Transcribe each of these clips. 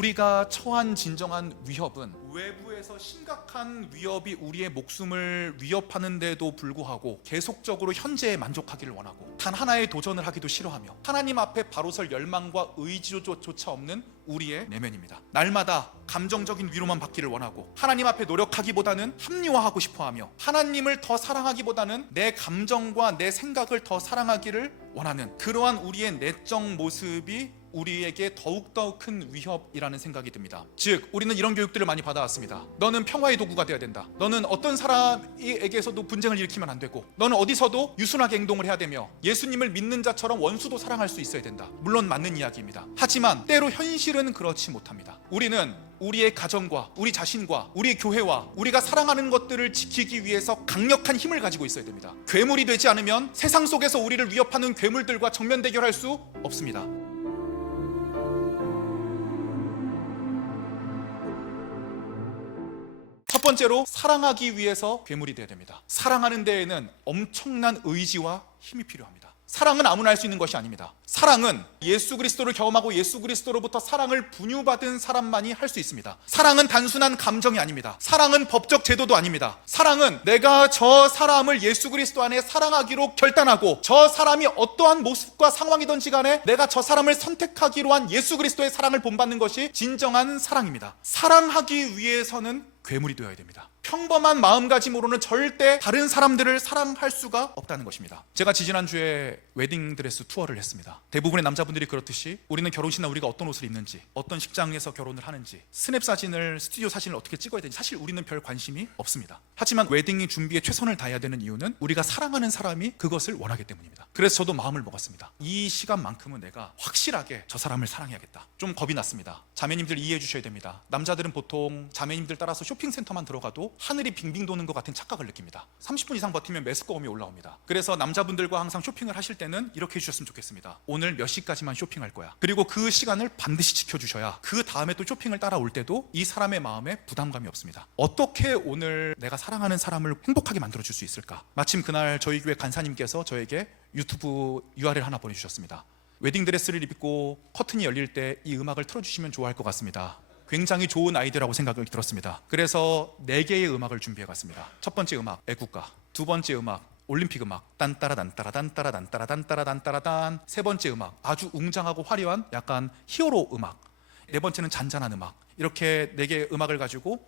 우리가 처한 진정한 위협은 외부에서 심각한 위협이 우리의 목숨을 위협하는데도 불구하고 계속적으로 현재에 만족하기를 원하고 단 하나의 도전을 하기도 싫어하며 하나님 앞에 바로 설 열망과 의지조차 없는 우리의 내면입니다. 날마다 감정적인 위로만 받기를 원하고 하나님 앞에 노력하기보다는 합리화하고 싶어하며 하나님을 더 사랑하기보다는 내 감정과 내 생각을 더 사랑하기를 원하는 그러한 우리의 내적 모습이 우리에게 더욱더 큰 위협이라는 생각이 듭니다. 즉 우리는 이런 교육들을 많이 받아왔습니다. 너는 평화의 도구가 되어야 된다. 너는 어떤 사람에게서도 분쟁을 일으키면 안 되고 너는 어디서도 유순하게 행동을 해야 되며 예수님을 믿는 자처럼 원수도 사랑할 수 있어야 된다. 물론 맞는 이야기입니다. 하지만 때로 현실은 그렇지 못합니다. 우리는 우리의 가정과 우리 자신과 우리 교회와 우리가 사랑하는 것들을 지키기 위해서 강력한 힘을 가지고 있어야 됩니다. 괴물이 되지 않으면 세상 속에서 우리를 위협하는 괴물들과 정면 대결할 수 없습니다. 첫 번째로 사랑하기 위해서 괴물이 되어야 됩니다. 사랑하는 데에는 엄청난 의지와 힘이 필요합니다. 사랑은 아무나 할 수 있는 것이 아닙니다. 사랑은 예수 그리스도를 경험하고 예수 그리스도로부터 사랑을 분유받은 사람만이 할 수 있습니다. 사랑은 단순한 감정이 아닙니다. 사랑은 법적 제도도 아닙니다. 사랑은 내가 저 사람을 예수 그리스도 안에 사랑하기로 결단하고 저 사람이 어떠한 모습과 상황이든지 간에 내가 저 사람을 선택하기로 한 예수 그리스도의 사랑을 본받는 것이 진정한 사랑입니다. 사랑하기 위해서는 괴물이 되어야 됩니다. 평범한 마음가짐으로는 절대 다른 사람들을 사랑할 수가 없다는 것입니다. 제가 지지난주에 웨딩드레스 투어를 했습니다. 대부분의 남자분들이 그렇듯이 우리는 결혼식날 우리가 어떤 옷을 입는지, 어떤 식장에서 결혼을 하는지, 스냅 사진을, 스튜디오 사진을 어떻게 찍어야 되는지 사실 우리는 별 관심이 없습니다. 하지만 웨딩 준비에 최선을 다해야 되는 이유는 우리가 사랑하는 사람이 그것을 원하기 때문입니다. 그래서 저도 마음을 먹었습니다. 이 시간만큼은 내가 확실하게 저 사람을 사랑해야겠다. 좀 겁이 났습니다. 자매님들 이해해 주셔야 됩니다. 남자들은 보통 자매님들 따라서 쇼핑센터만 들어가도 하늘이 빙빙 도는 것 같은 착각을 느낍니다. 30분 이상 버티면 메스꺼움이 올라옵니다. 그래서 남자분들과 항상 쇼핑을 하실 때는 이렇게 해주셨으면 좋겠습니다. 오늘 몇 시까지만 쇼핑할 거야. 그리고 그 시간을 반드시 지켜주셔야 그 다음에 또 쇼핑을 따라올 때도 이 사람의 마음에 부담감이 없습니다. 어떻게 오늘 내가 사랑하는 사람을 행복하게 만들어줄 수 있을까? 마침 그날 저희 교회 간사님께서 저에게 유튜브 URL 하나 보내주셨습니다. 웨딩드레스를 입고 커튼이 열릴 때 이 음악을 틀어주시면 좋아할 것 같습니다. 굉장히 좋은 아이디어라고 생각을 들었습니다. 그래서 4개의 음악을 준비해 갔습니다. 첫 번째 음악 애국가, 두 번째 음악 올림픽 음악 딴따라 단따라 단따라 단따라 단따라 단따라 단, 세 번째 음악 아주 웅장하고 화려한 약간 히어로 음악, 네 번째는 잔잔한 음악. 이렇게 4개의 음악을 가지고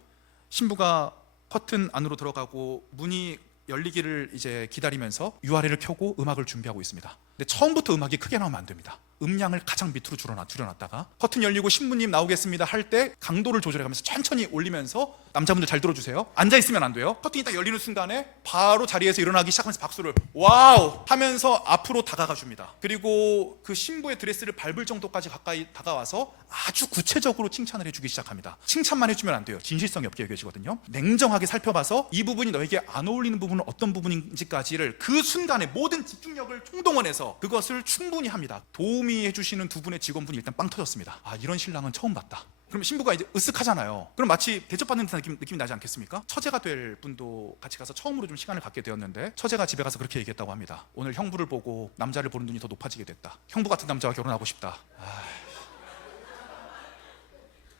신부가 커튼 안으로 들어가고 문이 열리기를 이제 기다리면서 URL을 켜고 음악을 준비하고 있습니다. 근데 처음부터 음악이 크게 나오면 안 됩니다. 음량을 가장 밑으로 줄여놨다가 커튼 열리고 신부님 나오겠습니다 할 때 강도를 조절해가면서 천천히 올리면서, 남자분들 잘 들어주세요. 앉아있으면 안 돼요. 커튼이 딱 열리는 순간에 바로 자리에서 일어나기 시작하면서 박수를 와우 하면서 앞으로 다가가 줍니다. 그리고 그 신부의 드레스를 밟을 정도까지 가까이 다가와서 아주 구체적으로 칭찬을 해주기 시작합니다. 칭찬만 해주면 안 돼요. 진실성이 없게 여겨지거든요. 냉정하게 살펴봐서 이 부분이 너에게 안 어울리는 부분은 어떤 부분인지까지를 그 순간에 모든 집중력을 총동원해서 그것을 충분히 합니다. 도움이 해주시는 두 분의 직원분이 일단 빵 터졌습니다. 아, 이런 신랑은 처음 봤다. 그럼 신부가 이제 으쓱하잖아요. 그럼 마치 대접받는 듯한 느낌이 나지 않겠습니까? 처제가 될 분도 같이 가서 처음으로 좀 시간을 갖게 되었는데 처제가 집에 가서 그렇게 얘기했다고 합니다. 오늘 형부를 보고 남자를 보는 눈이 더 높아지게 됐다. 형부 같은 남자와 결혼하고 싶다.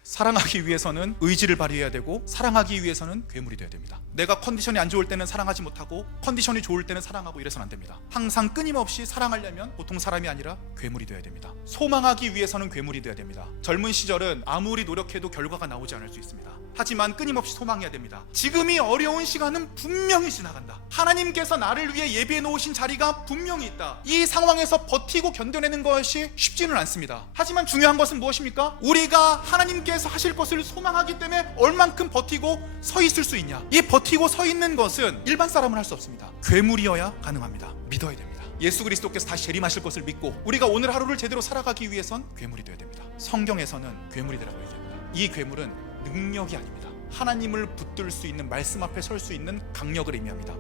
사랑하기 위해서는 의지를 발휘해야 되고 사랑하기 위해서는 괴물이 돼야 됩니다. 내가 컨디션이 안 좋을 때는 사랑하지 못하고 컨디션이 좋을 때는 사랑하고 이래서는 안 됩니다. 항상 끊임없이 사랑하려면 보통 사람이 아니라 괴물이 돼야 됩니다. 소망하기 위해서는 괴물이 돼야 됩니다. 젊은 시절은 아무리 노력해도 결과가 나오지 않을 수 있습니다. 하지만 끊임없이 소망해야 됩니다. 지금이 어려운 시간은 분명히 지나간다. 하나님께서 나를 위해 예비해 놓으신 자리가 분명히 있다. 이 상황에서 버티고 견뎌내는 것이 쉽지는 않습니다. 하지만 중요한 것은 무엇입니까? 우리가 하나님께서 하실 것을 소망하기 때문에 얼만큼 버티고 서 있을 수 있냐. 이 버티고 서 있는 것은 일반 사람은 할 수 없습니다. 괴물이어야 가능합니다. 믿어야 됩니다. 예수 그리스도께서 다시 재림하실 것을 믿고 우리가 오늘 하루를 제대로 살아가기 위해선 괴물이 되어야 됩니다. 성경에서는 괴물이 되라고 얘기합니다. 이 괴물은 능력이 아닙니다. 하나님을 붙들 수 있는, 말씀 앞에 설 수 있는 강력을 의미합니다.